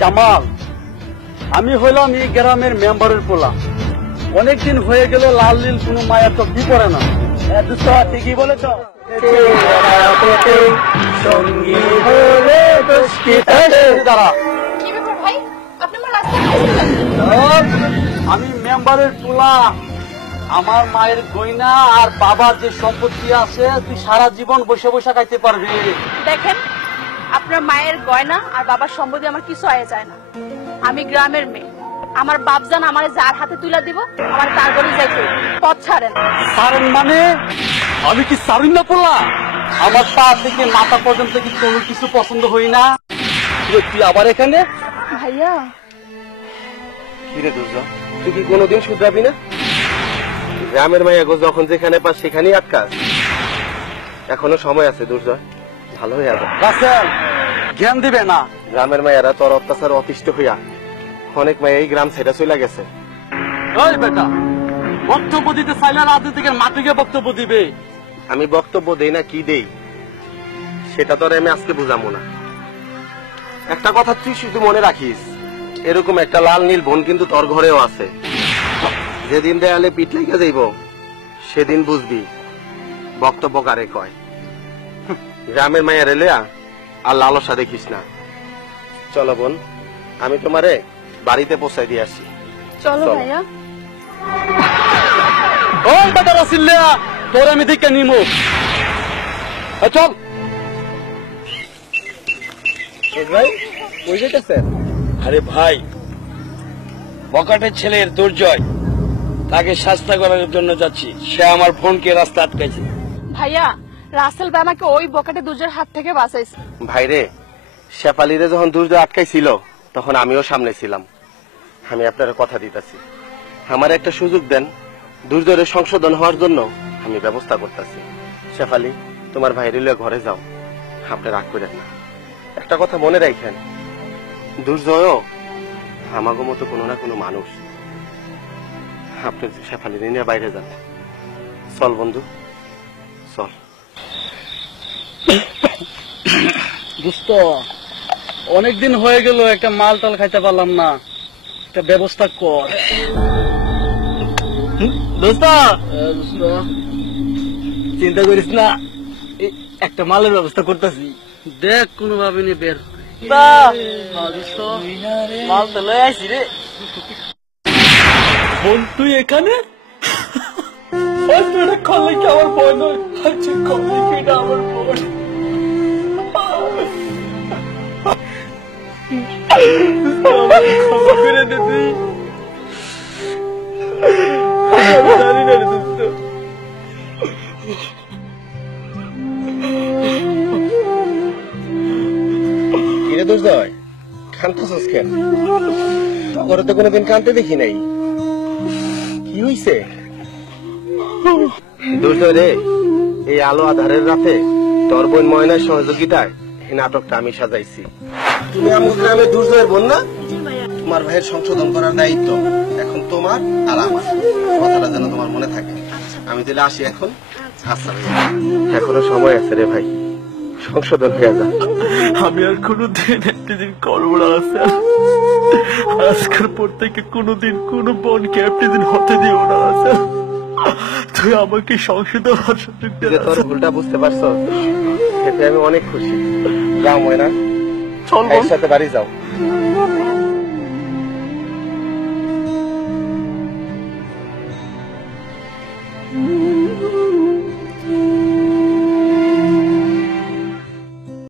জামাল, আমি হইলাম এই গ্রামের মেম্বারের পোলা। অনেকদিন হয়ে গেল লাল নীল কোনো মায়ের তো কি করে না। ঠিকই বলেছ। আমি মেম্বারের পোলা। আমার মায়ের গয়না আর বাবার যে সম্পত্তি আছে তুই সারা জীবন বসে বসে খাইতে পারবি। দেখেন, আপনার মায়ের গয়না আর বাবার সম্পত্তি আমার কিছু আয় যায় না। আমি গ্রামের মেয়ে। আমার বাপজান আমার যার হাতে তুলে দিব, আমার তার গড়ে যাইতে পথ ছাড়েন। ছাড়েন মানে? আমি কি ছাড়ুন না পোলা? আমার পা থেকে মাথা পর্যন্ত কি তোর কিছু পছন্দ হই না? তুই আবার এখানে? ভাইয়া কিরে দুর্জয়, তুই কি কোনোদিন শুধরাবি না? গ্রামের মাইয়া গো যখন যেখানে পাস সেখানেই আটকাস। এখনো সময় আছে দুর্জয়, ভালো হয়ে যাবে। রাসেল, জ্ঞান দিবে না। গ্রামের মায়েরা তোর অত্যাচার অতিষ্ঠ হইয়া অনেক মাইয়া এই গ্রাম ছেড়ে চলে গেছে। ওই বেটা, বক্তব্য দিতে চাইলে রাজনীতিকের মাটিকে বক্তব্য দিবে। আমি বক্তব্য দেই না কি দেই সেটা তোর আমি আজকে বুঝাবো না। একটা কথা তুই শুধু মনে রাখিস, এরকম একটা লাল নীল বোন কিন্তু তোর ঘরেও আছে। যেদিন দেয়ালে পিঠ লেগে যাইব সেদিন বুঝবি বক্তব্য কারে কয়। গ্রামের মায়ের এলিয়া আর লালসা দেখিস না। চলো বোন, আমি তোমারে বাড়িতে পৌঁছাই দিয়ে আসি। চলো ভাইয়া। ওই বেটা রাসিল্লা, তোর আমি দিকে নিমু। চল ভাই, কই যেতেছেন? আরে ভাই, বকাটের ছেলের দুর্জয়, তাকে শাস্তি করার জন্য যাচ্ছি। সে আমার ফোনকে রাস্তা আটকাইছে। ভাইয়া, রাসেল ভাই আমাকে ওই বকাটে দুজের হাত থেকে বাঁচাইছে। ভাইরে, শেফালিরে যখন দুর্জয় আটকাইছিল তখন আমিও সামনে ছিলাম। আমি আপনার কথা দিতেছি, আমার একটা সুযোগ দেন, দুর্জয়ের সংশোধন হওয়ার জন্য আমি ব্যবস্থা করতেছি। শেফালি, তোমার ভাইরে লইয়া ঘরে যাও, আপনি রাগ করেন না। একটা কথা মনে রাখেন, দুর্জয়ও আমাগো মতো কোনো না কোনো মানুষ। আপনি শেফালি নিয়ে বাইরে যান। চল বন্ধু, চল। দোস্ত, অনেকদিন হয়ে গেল একটা মাল টাল খাইতে পারলাম না, একটা ব্যবস্থা কর। দোস্ত, চিন্তা করিস না, একটা মালের ব্যবস্থা করতেছি। দেখ কোনো ভাবে নিয়ে বের। মাল তো লয়ে আসি রে। বোন তুই এখানে? আমার বোন আমার বোন। করে দিদি জানি না রে দোস্ত। কিরে দুর্জয়, কাঁদতেছিস কেন? তোরে তো কোনোদিন কাঁদতে দেখি নাই, কি হইছে? দুর্জয় রে, এই আলো আধারের রাতে তোর বোন ময়নার সহযোগিতায় এই নাটকটা আমি সাজাইছি। তুমি আমার গ্রামে দুর্জয়ের বোন না? তোমার ভাইয়ের সংশোধন করার দায়িত্ব এখন তোমার আর আমার। কথাটা যেন তোমার মনে থাকে। আমি তাহলে আসি এখন। আচ্ছা, এখনো সময় আছে রে ভাই, সংশোধন হয়ে যা। আমি আর কোনোদিন একদিন করবো না। আজকের পর থেকে কোনোদিন কোনো বোনকে একদিন হতে দিও না। তুই আমাকে সংশোধন হওয়ার সুযোগ দে। তোর ভুলটা বুঝতে পারছো, এতে আমি অনেক খুশি। যাও ময়না, চল সাথে বাড়ি যাও।